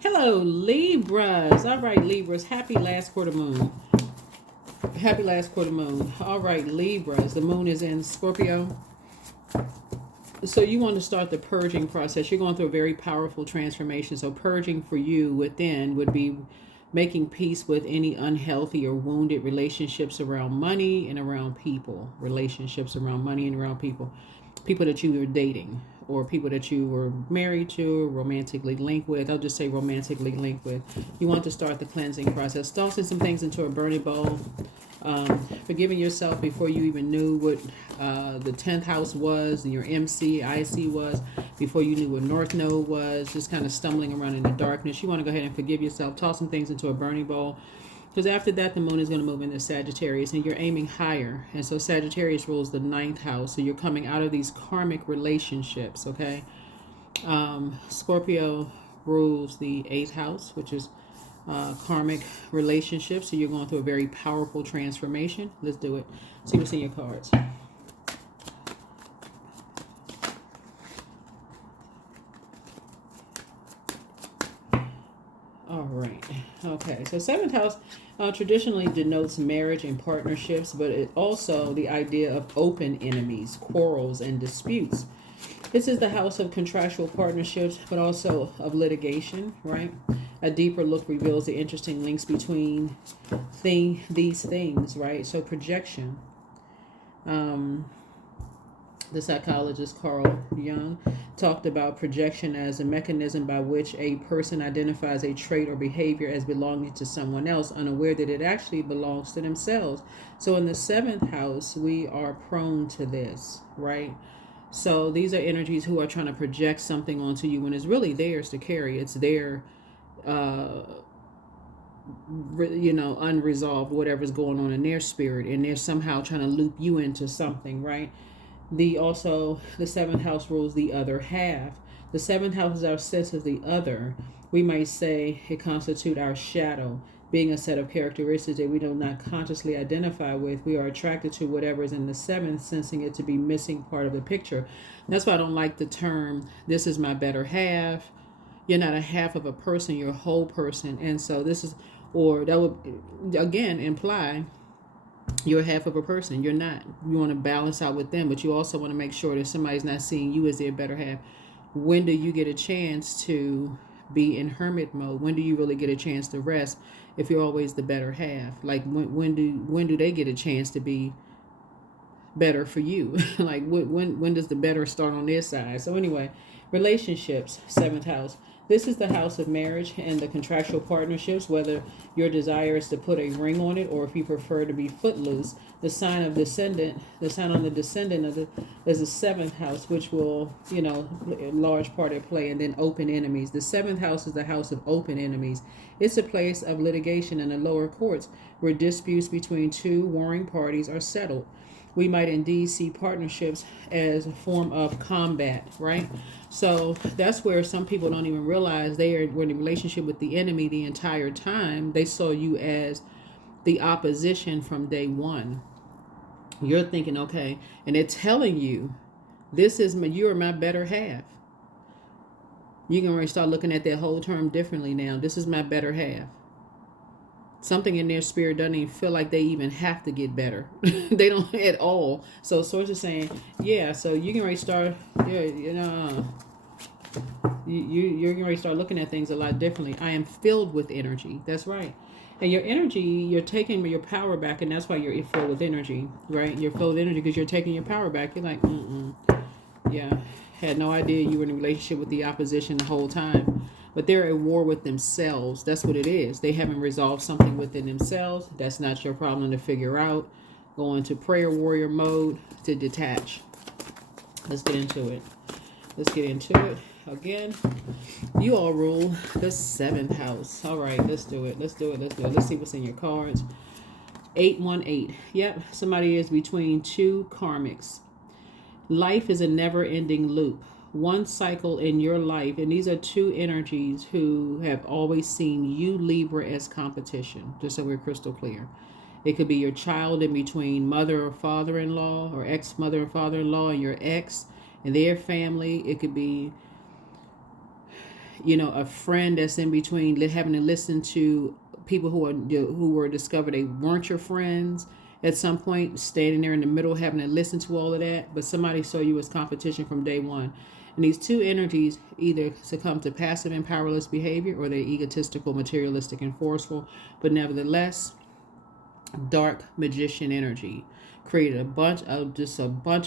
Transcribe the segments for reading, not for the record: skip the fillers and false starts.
Hello, Libras. All right, Libras. Happy last quarter moon. Happy last quarter moon. All right, Libras. The moon is in Scorpio. So you want to start the purging process. You're going through a very powerful transformation. So purging for you within would be making peace with any unhealthy or wounded relationships around money and around people. Relationships around money and around people. People that you were dating or people that you were married to, romantically linked with. I'll just say romantically linked with. You want to start the cleansing process. Tossing some things into a burning bowl. Forgiving yourself before you even knew what the 10th house was and your MC, IC was, before you knew what North Node was, just kind of stumbling around in the darkness. You want to go ahead and forgive yourself, toss some things into a burning bowl. Because after that, the moon is going to move into Sagittarius and you're aiming higher. And so Sagittarius rules the 9th house. So you're coming out of these karmic relationships, okay? Scorpio rules the 8th house, which is karmic relationships. So you're going through a very powerful transformation. Let's do it. See what's in your cards. All right. Okay. So 7th house traditionally denotes marriage and partnerships, but it also the idea of open enemies, quarrels, and disputes. This is the house of contractual partnerships, but also of litigation, right? A deeper look reveals the interesting links between these things, right? So projection. The psychologist Carl Jung talked about projection as a mechanism by which a person identifies a trait or behavior as belonging to someone else, unaware that it actually belongs to themselves. So in the 7th house, we are prone to this, right? So these are energies who are trying to project something onto you when it's really theirs to carry. It's their, unresolved, whatever's going on in their spirit, and they're somehow trying to loop you into something, right? The 7th house rules the other half. The 7th house is our sense of the other. We might say it constitutes our shadow, being a set of characteristics that we do not consciously identify with. We are attracted to whatever is in the 7th, sensing it to be missing part of the picture. That's why I don't like the term, this is my better half. You're not a half of a person, you're a whole person. And so this is, or that would, again, imply you're half of a person. You're not. You want to balance out with them, but you also want to make sure that somebody's not seeing you as their better half. When do you get a chance to be in hermit mode? When do you really get a chance to rest if you're always the better half? Like when do they get a chance to be better for you? Like when does the better start on their side? So anyway, relationships, 7th house. This is the house of marriage and the contractual partnerships, whether your desire is to put a ring on it or if you prefer to be footloose. The sign on the descendant is the 7th house, which will, a large part of play, and then open enemies. The 7th house is the house of open enemies. It's a place of litigation in the lower courts where disputes between two warring parties are settled. We might indeed see partnerships as a form of combat, right? So that's where some people don't even realize were in a relationship with the enemy the entire time. They saw you as the opposition from day one. You're thinking, okay, and they're telling you, you're my better half. You can already start looking at that whole term differently now. This is my better half. Something in their spirit doesn't even feel like they even have to get better. They don't at all. So source is saying, yeah, so you can already start, you're going to start looking at things a lot differently. I am filled with energy. That's right. And your energy, you're taking your power back, and that's why you're filled with energy, right? You're filled with energy because you're taking your power back. You're like, yeah, had no idea you were in a relationship with the opposition the whole time. But they're at war with themselves. That's what it is. They haven't resolved something within themselves. That's not your problem to figure out. Go into prayer warrior mode to detach. Let's get into it. Again, you all rule the 7th house. All right, let's do it. Let's see what's in your cards. 818. Yep, somebody is between two karmics. Life is a never-ending loop. One cycle in your life, and these are two energies who have always seen you, Libra, as competition, just so we're crystal clear. It could be your child in between mother or father-in-law, or ex-mother and father-in-law, and your ex and their family. It could be a friend that's in between, having to listen to people who were discovered they weren't your friends at some point, standing there in the middle, having to listen to all of that. But somebody saw you as competition from day one. And these two energies either succumb to passive and powerless behavior, or they're egotistical, materialistic, and forceful. But nevertheless, dark magician energy created a bunch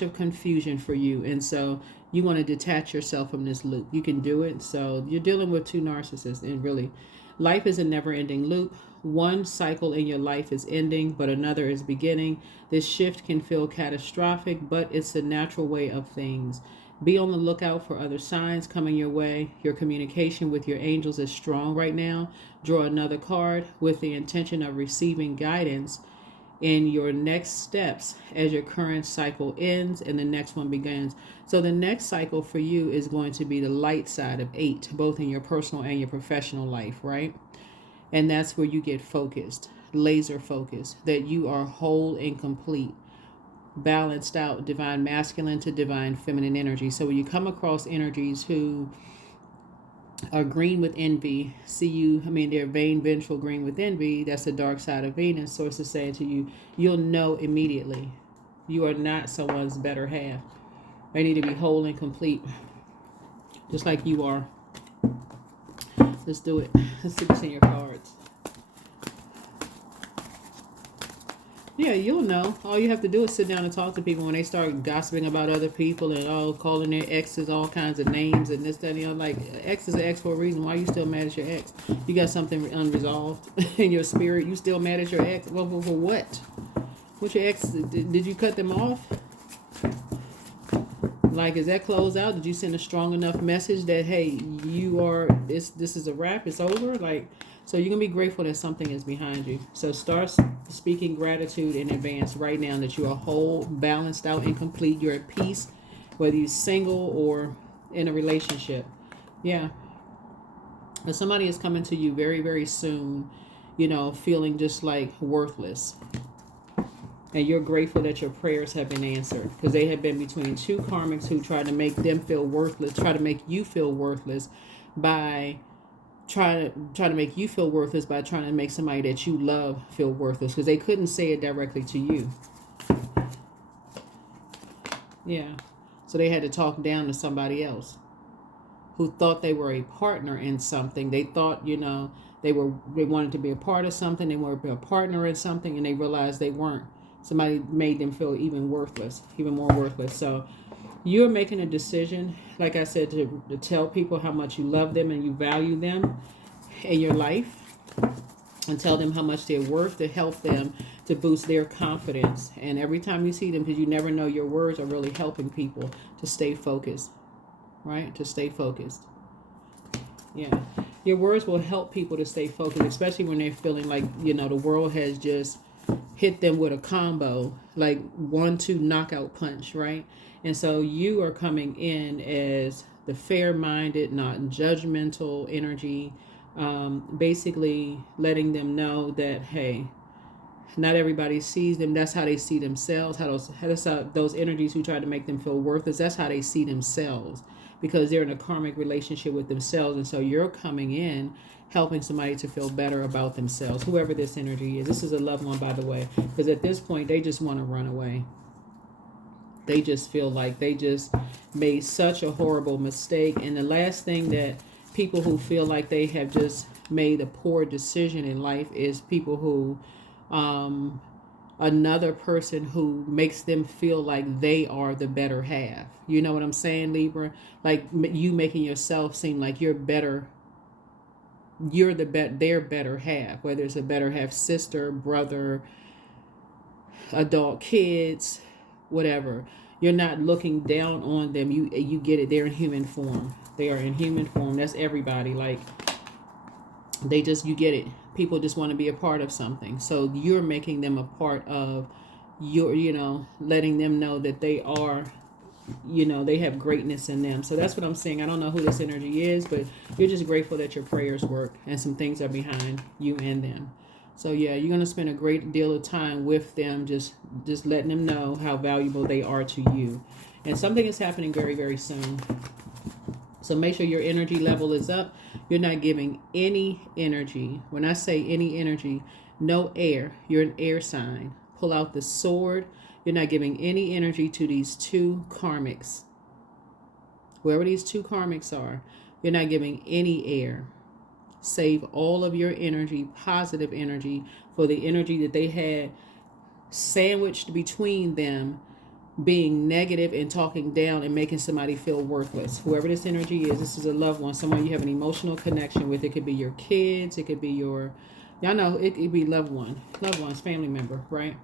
of confusion for you. And so you want to detach yourself from this loop. You can do it. So you're dealing with two narcissists, and really, life is a never-ending loop. One cycle in your life is ending, but another is beginning. This shift can feel catastrophic, but it's a natural way of things. Be on the lookout for other signs coming your way. Your communication with your angels is strong right now. Draw another card with the intention of receiving guidance in your next steps as your current cycle ends and the next one begins. So the next cycle for you is going to be the light side of 8, both in your personal and your professional life, right? And that's where you get focused, laser focused, that you are whole and complete, balanced out, divine masculine to divine feminine energy. So when you come across energies who are green with envy, they're vain, vengeful, green with envy, that's the dark side of Venus. Source is saying to you, you'll know immediately you are not someone's better half. They need to be whole and complete, just like you are. Let's do it. Let's see what's in your cards. Yeah, you'll know. All you have to do is sit down and talk to people when they start gossiping about other people and calling their exes all kinds of names and this, that, and like, ex is an ex for a reason. Why are you still mad at your ex? You got something unresolved in your spirit. You still mad at your ex? Well, for what? What's your ex? Did you cut them off? Like, is that closed out? Did you send a strong enough message that, hey, this is a wrap, it's over? Like, so you're going to be grateful that something is behind you. So start speaking gratitude in advance right now that you are whole, balanced out, and complete. You're at peace, whether you're single or in a relationship. Yeah. But somebody is coming to you very, very soon, feeling just like worthless. And you're grateful that your prayers have been answered, because they have been between two karmics who try to make them feel worthless, try to make you feel worthless by trying to make you feel worthless by trying to make somebody that you love feel worthless, because they couldn't say it directly to you. Yeah. So they had to talk down to somebody else who thought they were a partner in something. They thought, they wanted to be a part of something. They wanted to be a partner in something, and they realized they weren't. Somebody made them feel even more worthless. So you're making a decision, like I said, to tell people how much you love them and you value them in your life, and tell them how much they're worth, to help them to boost their confidence. And every time you see them, because you never know, your words are really helping people to stay focused, right? To stay focused. Yeah. Your words will help people to stay focused, especially when they're feeling like, the world has just hit them with a combo, like 1-2 knockout punch, right? And so you are coming in as the fair-minded, not judgmental energy, basically letting them know that, hey, not everybody sees them. That's how they see themselves. How those energies who try to make them feel worthless, that's how they see themselves, because they're in a karmic relationship with themselves. And so you're coming in helping somebody to feel better about themselves, whoever this energy is. This is a loved one, by the way, because at this point, they just want to run away. They just feel like they just made such a horrible mistake. And the last thing that people who feel like they have just made a poor decision in life is people who, another person who makes them feel like they are the better half. You know what I'm saying, Libra? Like you making yourself seem like you're better. You're their better half, whether it's a better half sister, brother, adult kids, whatever. You're not looking down on them. You get it. They're in human form. They are in human form. That's everybody. Like, you get it. People just want to be a part of something. So you're making them a part of your, letting them know that they are, they have greatness in them. So that's what I'm saying. I don't know who this energy is, but you're just grateful that your prayers work and some things are behind you and them. So yeah, you're going to spend a great deal of time with them, just letting them know how valuable they are to you. And something is happening very, very soon. So make sure your energy level is up. You're not giving any energy. When I say any energy, no air. You're an air sign. Pull out the sword. You're not giving any energy to these two karmics. Whoever these two karmics are, you're not giving any air. Save all of your energy, positive energy, for the energy that they had sandwiched between them, being negative and talking down and making somebody feel worthless. Whoever this energy is, this is a loved one, someone you have an emotional connection with. It could be your kids, it could be your, y'all know, it could be loved ones, family member, right?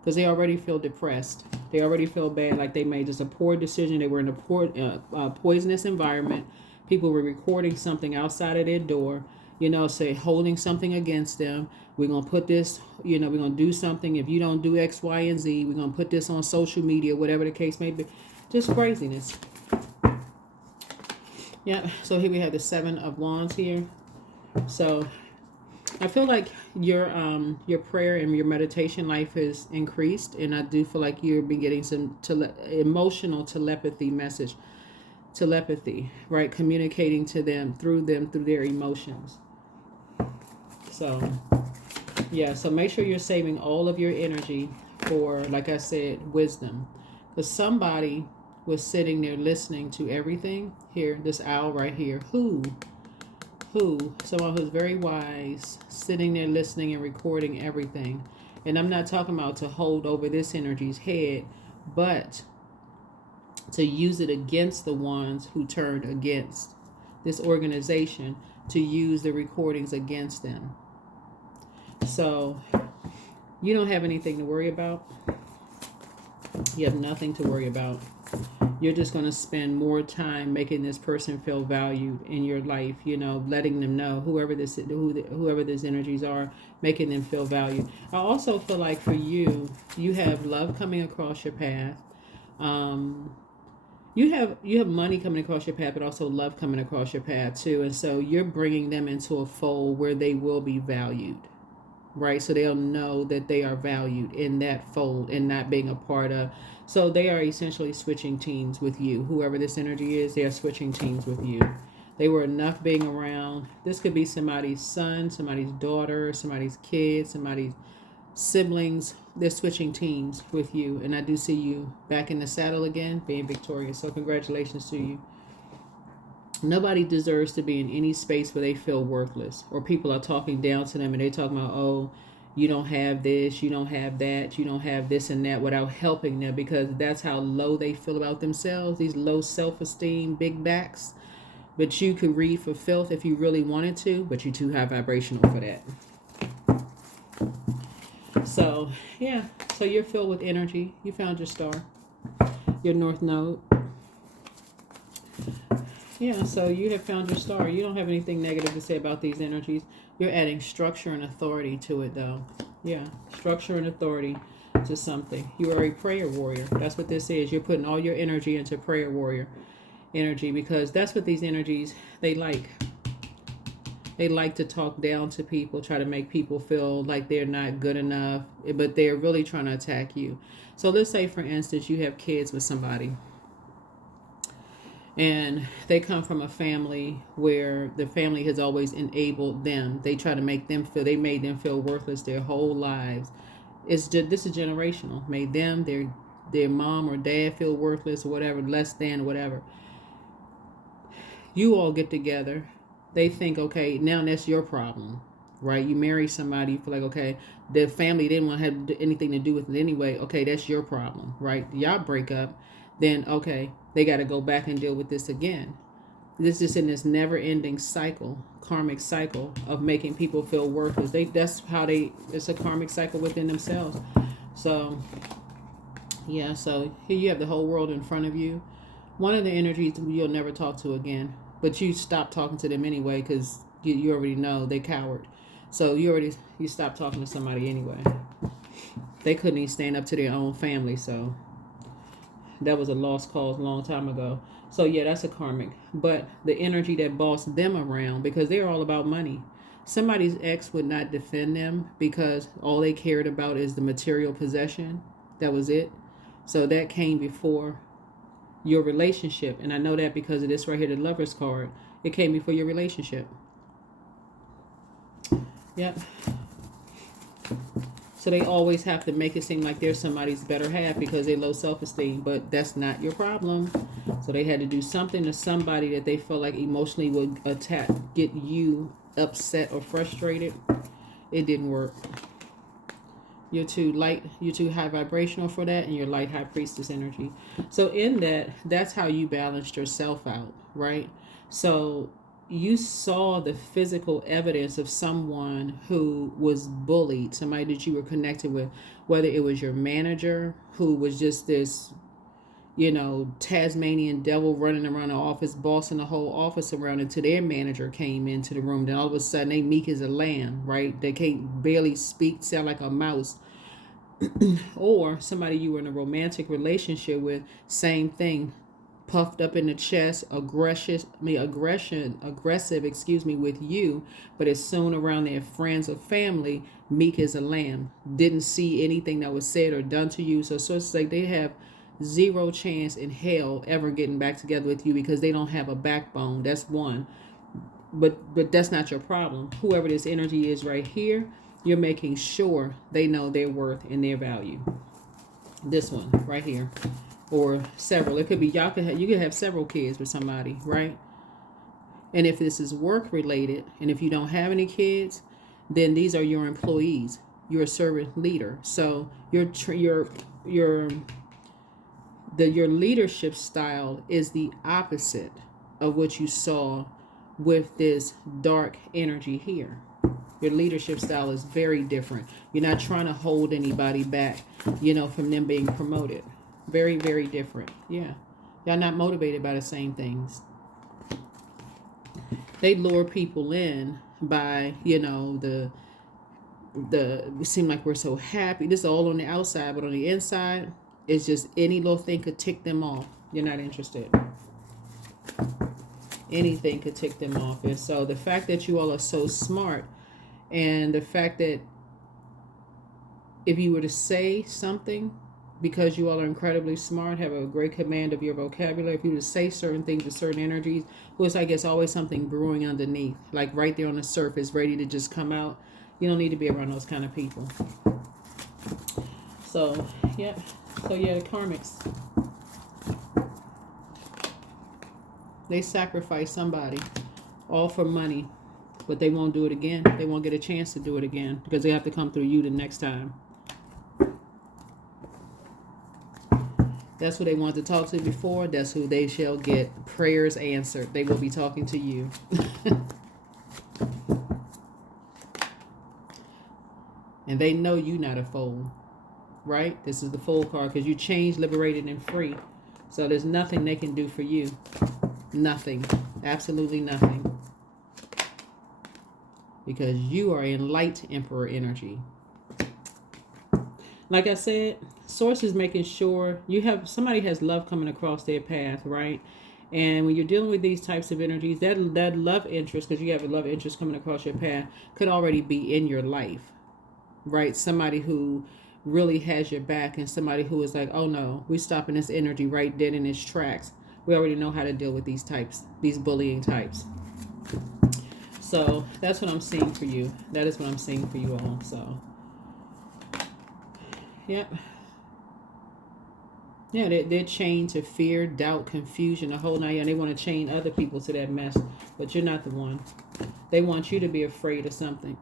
Because they already feel depressed. They already feel bad, like they made just a poor decision. They were in a poisonous environment. People were recording something outside of their door, say holding something against them. We're going to put this, we're going to do something. If you don't do X, Y, and Z, we're going to put this on social media, whatever the case may be. Just craziness. Yeah, so here we have the 7 of Wands here. So I feel like your prayer and your meditation life has increased, and I do feel like you're been getting some emotional telepathy, right? Communicating to them through their emotions. So yeah, so make sure you're saving all of your energy for, like I said, wisdom, because somebody was sitting there listening to everything. Here, this owl right here, someone who's very wise, sitting there listening and recording everything. And I'm not talking about to hold over this energy's head, but to use it against the ones who turned against this organization, to use the recordings against them. So you don't have anything to worry about. You have nothing to worry about. You're just going to spend more time making this person feel valued in your life, letting them know, whoever these energies are, making them feel valued. I also feel like for you have love coming across your path. You have money coming across your path, but also love coming across your path too. And so you're bringing them into a fold where they will be valued, right? So they'll know that they are valued in that fold and not being a part of. So they are essentially switching teams with you. Whoever this energy is, they are switching teams with you. They were enough being around. This could be somebody's son, somebody's daughter, somebody's kid, somebody's siblings. They're switching teams with you. And I do see you back in the saddle again, being victorious. So congratulations to you. Nobody deserves to be in any space where they feel worthless, or people are talking down to them and they're talking about, oh, you don't have this, you don't have that, you don't have this and that, without helping them, because that's how low they feel about themselves, these low self-esteem, big backs. But you could read for filth if you really wanted to, but you're too high vibrational for that. So, yeah, so you're filled with energy. You found your star, your North Node. Yeah, so you have found your star. You don't have anything negative to say about these energies. You're adding structure and authority to it, though. Yeah, structure and authority to something. You are a prayer warrior. That's what this is. You're putting all your energy into prayer warrior energy, because that's what these energies, they like. They like to talk down to people, try to make people feel like they're not good enough, but they're really trying to attack you. So let's say, for instance, you have kids with somebody, and they come from a family where the family has always enabled them. They try to make them feel, they made them feel worthless their whole lives. This is generational. Made them, their mom or dad feel worthless or whatever, less than, whatever. You all get together. They think, okay, now that's your problem, right? You marry somebody, you feel like, okay, the family didn't want to have anything to do with it anyway. Okay, that's your problem, right? Y'all break up, then okay, they got to go back and deal with this again. This is in this never-ending cycle, karmic cycle of making people feel worthless. It's a karmic cycle within themselves. So, yeah, so here you have the whole world in front of you. One of the energies you'll never talk to again, but you stop talking to them anyway, because you already know they coward. So you stopped talking to somebody anyway. They couldn't even stand up to their own family, so that was a lost cause a long time ago. So yeah, that's a karmic. But the energy that bossed them around, because they're all about money. Somebody's ex would not defend them because all they cared about is the material possession. That was it. So that came before, your relationship. And I know that because of this right here, the Lover's card. It came before your relationship. Yep. So they always have to make it seem like they're somebody's better half because they low self-esteem, but that's not your problem. So they had to do something to somebody that they felt like emotionally would attack, get you upset or frustrated. It didn't work. You're too light, you're too high vibrational for that, and you're light high priestess energy. So in that, that's how you balanced yourself out, right? So you saw the physical evidence of someone who was bullied, somebody that you were connected with, whether it was your manager who was just this, Tasmanian devil running around the office, bossing the whole office around until their manager came into the room. Then all of a sudden they meek as a lamb, right? They can't barely speak, sound like a mouse. Or somebody you were in a romantic relationship with, same thing. Puffed up in the chest, aggressive, with you, but as soon around their friends or family, meek as a lamb. Didn't see anything that was said or done to you. So it's like they have zero chance in hell ever getting back together with you because they don't have a backbone. That's one. But that's not your problem. Whoever this energy is right here, you're making sure they know their worth and their value. This one right here. Or several. It could be you could have several kids with somebody, right? And if this is work related, and if you don't have any kids, then these are your employees. You're a servant leader. So your leadership style is the opposite of what you saw with this dark energy here. Your leadership style is very different. You're not trying to hold anybody back, from them being promoted. Very, very different. Yeah. Y'all not motivated by the same things. They lure people in by, it seem like we're so happy. This is all on the outside, but on the inside, it's just any little thing could tick them off. You're not interested. Anything could tick them off. And so the fact that you all are so smart, and the fact that if you were to say something, because you all are incredibly smart, have a great command of your vocabulary, if you were to say certain things with certain energies, it's like it's always something brewing underneath, like right there on the surface, ready to just come out. You don't need to be around those kind of people. So, yeah. So, yeah, the karmics. They sacrifice somebody, all for money, but they won't do it again. They won't get a chance to do it again because they have to come through you the next time. That's who they wanted to talk to before. That's who they shall get prayers answered. They will be talking to you. And they know you not a fool, right? This is the Fool card because you changed, liberated, and free. So there's nothing they can do for you. Nothing. Absolutely nothing. Because you are in light Emperor energy. Like I said, Source is making sure somebody has love coming across their path, right? And when you're dealing with these types of energies, that love interest, because you have a love interest coming across your path, could already be in your life, right? Somebody who really has your back, and somebody who is like, oh no, we're stopping this energy right dead in its tracks. We already know how to deal with these types, these bullying types. So that's what I'm seeing for you. That is what I'm seeing for you all. So, yep. Yeah, they're chained to fear, doubt, confusion, the whole night. And they want to chain other people to that mess. But you're not the one. They want you to be afraid of something.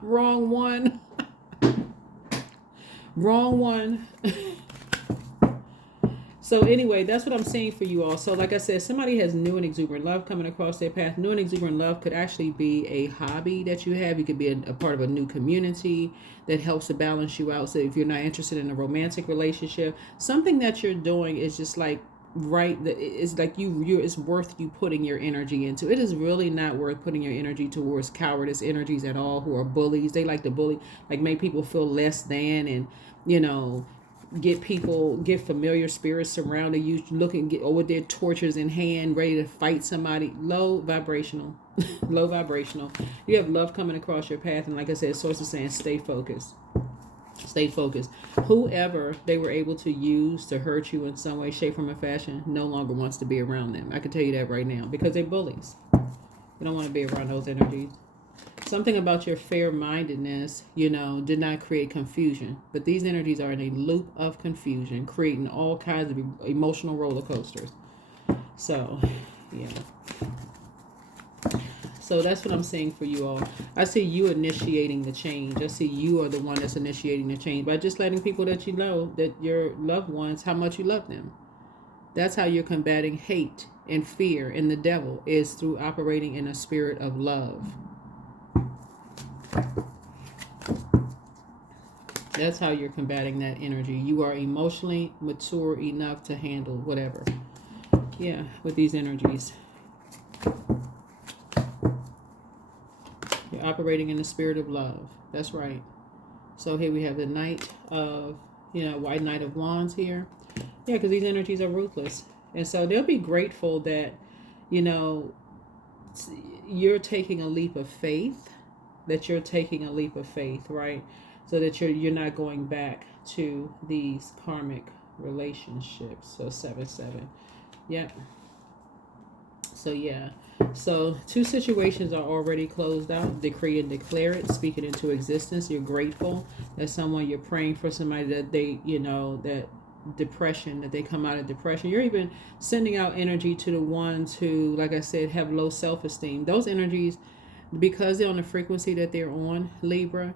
Wrong one. Wrong one. So anyway, that's what I'm saying for you all. So like I said, somebody has new and exuberant love coming across their path. New and exuberant love could actually be a hobby that you have. You could be a part of a new community that helps to balance you out. So if you're not interested in a romantic relationship, something that you're doing is just like, right, it's like it's worth you putting your energy into. It is really not worth putting your energy towards cowardice energies at all, who are bullies. They like to bully, like make people feel less than, and get familiar spirits surrounding you, with their torches in hand, ready to fight somebody. Low vibrational. Low vibrational. You have love coming across your path, and like I said, Source is saying stay focused. Stay focused. Whoever they were able to use to hurt you in some way, shape, form, or fashion no longer wants to be around them. I can tell you that right now because they're bullies. You don't want to be around those energies. Something about your fair-mindedness, did not create confusion. But these energies are in a loop of confusion, creating all kinds of emotional roller coasters. So, yeah. So that's what I'm saying for you all. I see you initiating the change. I see you are the one that's initiating the change by just letting people that you know, that your loved ones, how much you love them. That's how you're combating hate and fear and the devil, is through operating in a spirit of love. That's how you're combating that energy. You are emotionally mature enough to handle whatever. Yeah, with these energies. You're operating in the spirit of love. That's right. So here we have the Knight of, White Knight of Wands here. Yeah, because these energies are ruthless. And so they'll be grateful that, you're taking a leap of faith. Right? So that you're not going back to these karmic relationships. So 7-7. Yep. So yeah. So 2 situations are already closed out. Decree and declare it. Speak it into existence. You're grateful that someone, you're praying for somebody that they, that depression, that they come out of depression. You're even sending out energy to the ones who, like I said, have low self-esteem. Those energies, because they're on the frequency that they're on, Libra,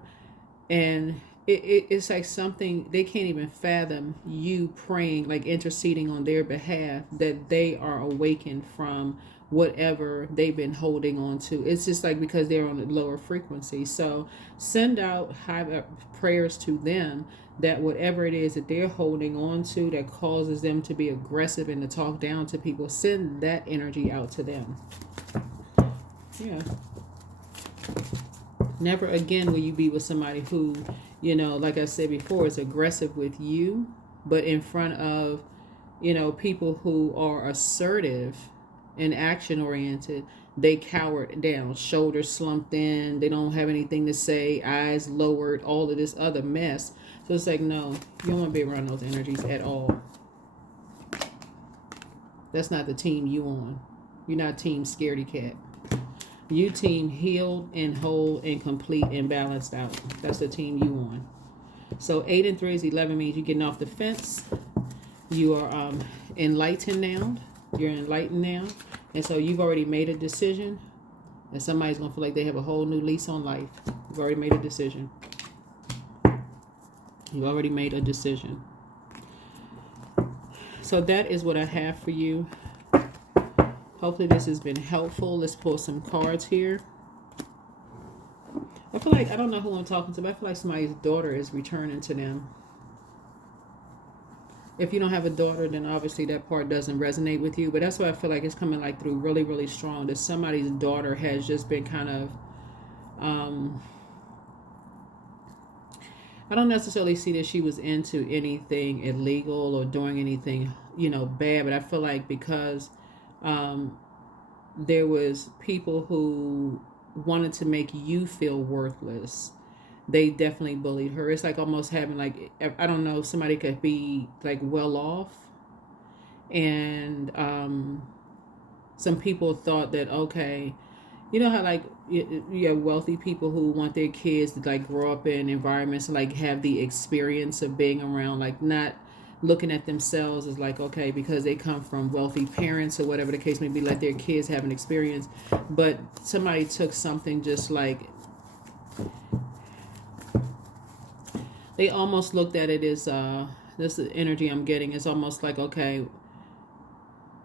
and it's like something they can't even fathom, you praying, like interceding on their behalf, that they are awakened from whatever they've been holding on to. It's just like because they're on a lower frequency. So send out high prayers to them, that whatever it is that they're holding on to that causes them to be aggressive and to talk down to people, send that energy out to them. Yeah. Never again will you be with somebody who, like I said before, is aggressive with you, but in front of, people who are assertive and action oriented, they cower down, shoulders slumped in, they don't have anything to say, eyes lowered, all of this other mess. So it's like, no, you don't want to be around those energies at all. That's not the team you on. You're not team scaredy cat. You team healed and whole and complete and balanced out. That's the team you on. So 8 and 3 is 11, means you're getting off the fence. You are enlightened now. You're enlightened now. And so you've already made a decision. And somebody's going to feel like they have a whole new lease on life. You've already made a decision. You've already made a decision. So that is what I have for you. Hopefully this has been helpful. Let's pull some cards here. I feel like, I don't know who I'm talking to, but I feel like somebody's daughter is returning to them. If you don't have a daughter, then obviously that part doesn't resonate with you. But that's why I feel like it's coming like through really, really strong. That somebody's daughter has just been kind of, I don't necessarily see that she was into anything illegal or doing anything, bad. But I feel like because there was people who wanted to make you feel worthless, they definitely bullied her. It's like almost having, like, I don't know, somebody could be like well off, and some people thought that, okay, you know how like you have wealthy people who want their kids to like grow up in environments, like have the experience of being around, like not looking at themselves as like, okay, because they come from wealthy parents or whatever the case may be, let their kids have an experience. But somebody took something just like, they almost looked at it as, this is the energy I'm getting, is almost like, okay,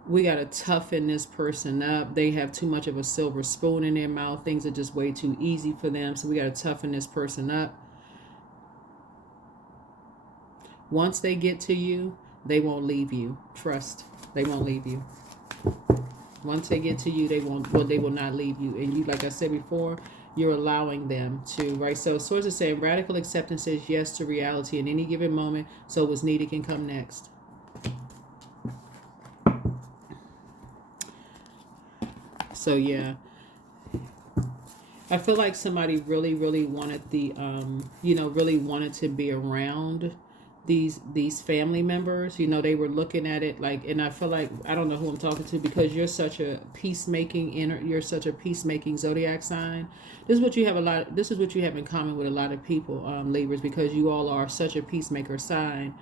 we got to toughen this person up. They have too much of a silver spoon in their mouth. Things are just way too easy for them. So we got to toughen this person up. Once they get to you, they won't leave you. Trust, they won't leave you. Once they get to you, they will not leave you. And you, like I said before, you're allowing them to, right? So Swords is saying radical acceptance says yes to reality in any given moment. So what's needed can come next. So yeah. I feel like somebody really, really wanted the, you know, really wanted to be around these family members. You know, they were looking at it like, and I feel like, I don't know who I'm talking to, because you're such a peacemaking you're such a peacemaking zodiac sign. This is what you have a lot. This is what you have in common with a lot of people, Libras, because you all are such a peacemaker sign,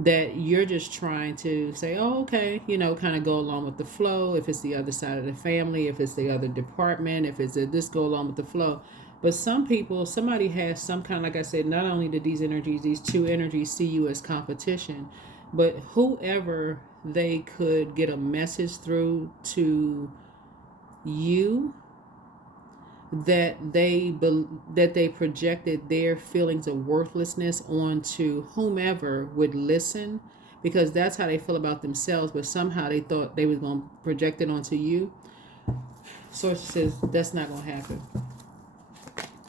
that you're just trying to say, oh, okay, you know, kind of go along with the flow. If it's the other side of the family, if it's the other department, if it's this, go along with the flow. But some people, somebody has some kind, like I said, not only did these energies, these two energies see you as competition, but whoever they could get a message through to you, that they projected their feelings of worthlessness onto whomever would listen, because that's how they feel about themselves, but somehow they thought they was going to project it onto you. Source says that's not going to happen.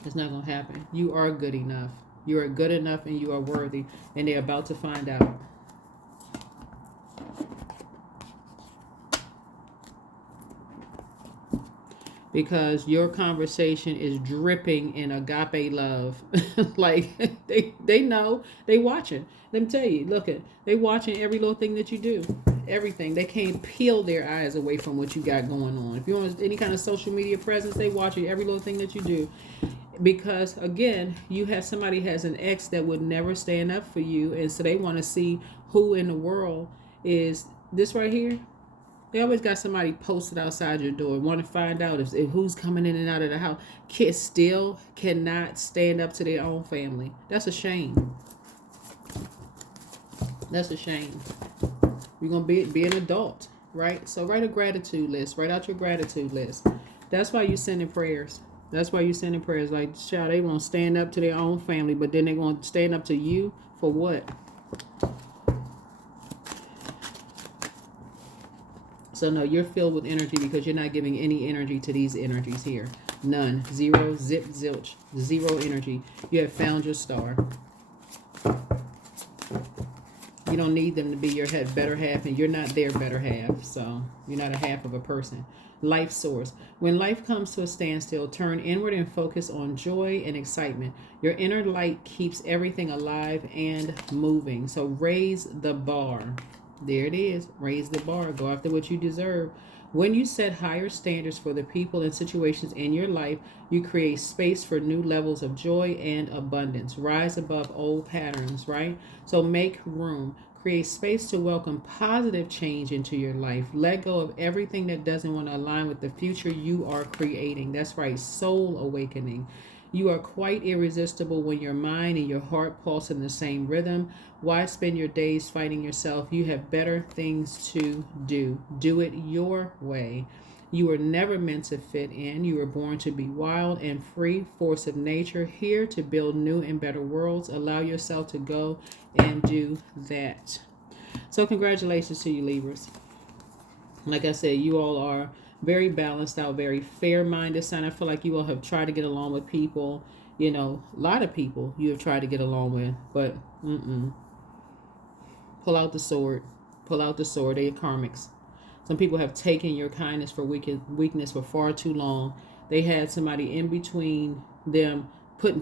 It's not going to happen. You are good enough. You are good enough and you are worthy, and they're about to find out. Because your conversation is dripping in agape love. Like, they know, they watching. Let me tell you, look, they watching every little thing that you do. Everything. They can't peel their eyes away from what you got going on. If you want any kind of social media presence, they watching every little thing that you do. Because again, you have somebody has an ex that would never stand up for you, and so they want to see who in the world is this right here. They always got somebody posted outside your door. Want to find out if who's coming in and out of the house. Kids still cannot stand up to their own family. That's a shame. That's a shame. You're going to be an adult, right? So write a gratitude list. Write out your gratitude list. That's why you're sending prayers. That's why you're sending prayers. Like, child, they won't stand up to their own family, but then they're going to stand up to you for what? So no, you're filled with energy because you're not giving any energy to these energies here. None. Zero. Zip. Zilch. Zero energy. You have found your star. You don't need them to be your better half, and you're not their better half. So you're not a half of a person. Life source. When life comes to a standstill, turn inward and focus on joy and excitement. Your inner light keeps everything alive and moving. So raise the bar. There it is. Raise the bar. Go after what you deserve. When you set higher standards for the people and situations in your life, you create space for new levels of joy and abundance. Rise above old patterns, right? So make room. Create space to welcome positive change into your life. Let go of everything that doesn't want to align with the future you are creating. That's right. Soul awakening. You are quite irresistible when your mind and your heart pulse in the same rhythm. Why spend your days fighting yourself? You have better things to do. Do it your way. You were never meant to fit in. You were born to be wild and free, force of nature, here to build new and better worlds. Allow yourself to go and do that. So congratulations to you, Libras. Like I said, you all are very balanced out, very fair-minded sign. I feel like you all have tried to get along with people. You know, a lot of people you have tried to get along with, but pull out the sword. Pull out the sword. They are karmics. Some people have taken your kindness for weakness for far too long. They had somebody in between them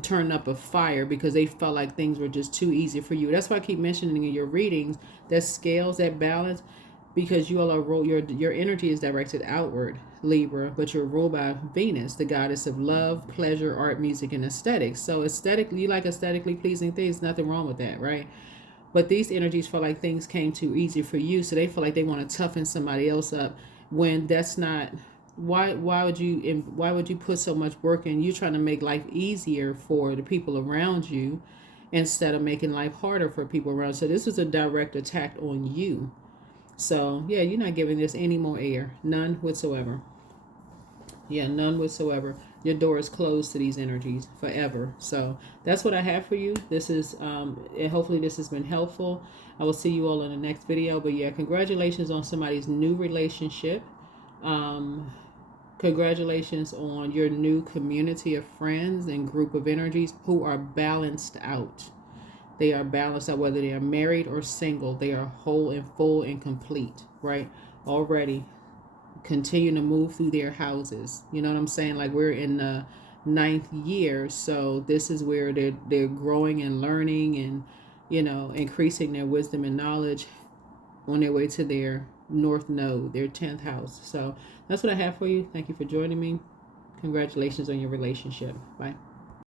turning up a fire because they felt like things were just too easy for you. That's why I keep mentioning in your readings that scales, that balance, because you all are your energy is directed outward, Libra, but you're ruled by Venus, the goddess of love, pleasure, art, music, and aesthetics. So aesthetically, you like aesthetically pleasing things, nothing wrong with that, right? But these energies feel like things came too easy for you, so they feel like they want to toughen somebody else up when that's not. Why would you put so much work in? You trying to make life easier for the people around you instead of making life harder for people around. So this is a direct attack on you. So yeah, you're not giving this any more air, none whatsoever. Yeah, none whatsoever. Your door is closed to these energies forever. So that's what I have for you. This is and hopefully this has been helpful. I will see you all in the next video. But yeah, congratulations on somebody's new relationship. Congratulations on your new community of friends and group of energies who are balanced out. They are balanced out, whether they are married or single. They are whole and full and complete, right? Already continue to move through their houses. You know what I'm saying? Like we're in the ninth year. So this is where they're growing and learning and, you know, increasing their wisdom and knowledge on their way to their north node, their 10th house. So that's what I have for you. Thank you for joining me. Congratulations on your relationship. Bye.